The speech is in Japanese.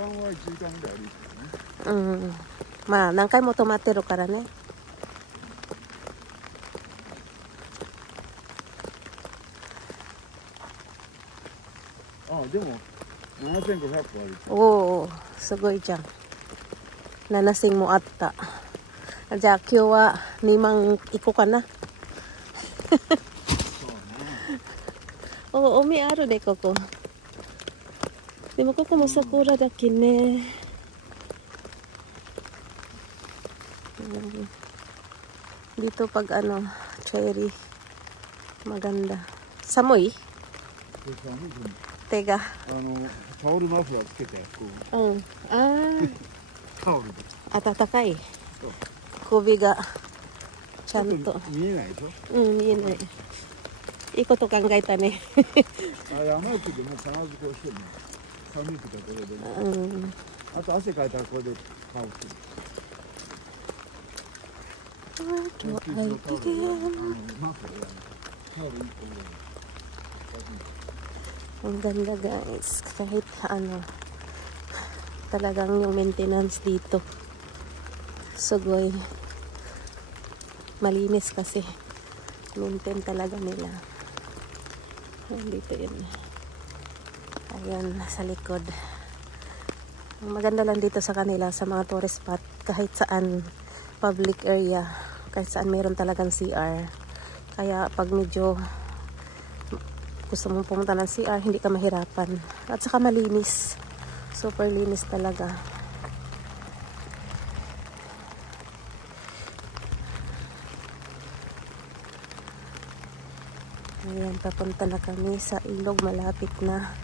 間は1時間ぐらい歩いてるね。うん。まあ何回も泊まってるからね。あ、でも7500個ある。おお、すごいじゃん。7000もあった。じゃあ今日は2万行こうかな。お、海あるね、ここ。でもここも桜だけね。Dito pag ano, cherry, maganda. Samoy? 手が。タオルマフラーつけて、こう。うん。あタオルで。あ、暖かい。そう。首がちゃんと。見えないでしょ？うん、見えない。いいこと考えたね。あれ、甘い時も必ずこうしてね。寒い時はこれでね。うん。あと汗かいたらこれで顔してる。今日はマフラータオル1個ぐらい。ang ganda guys, kahit ano, talagang yung maintenance dito sugoy, malinis kasi maintain talaga nila. Dito yun, ayun sa likod. Ang maganda lang dito sa kanila sa mga tourist spot, kahit saan public area, kahit saan meron talagang CR, kaya pag medyo gusto mong pumunta ng CR, hindi ka mahirapan. At saka malinis. Super linis talaga. Ayan, papunta na kami sa ilog. Malapit na.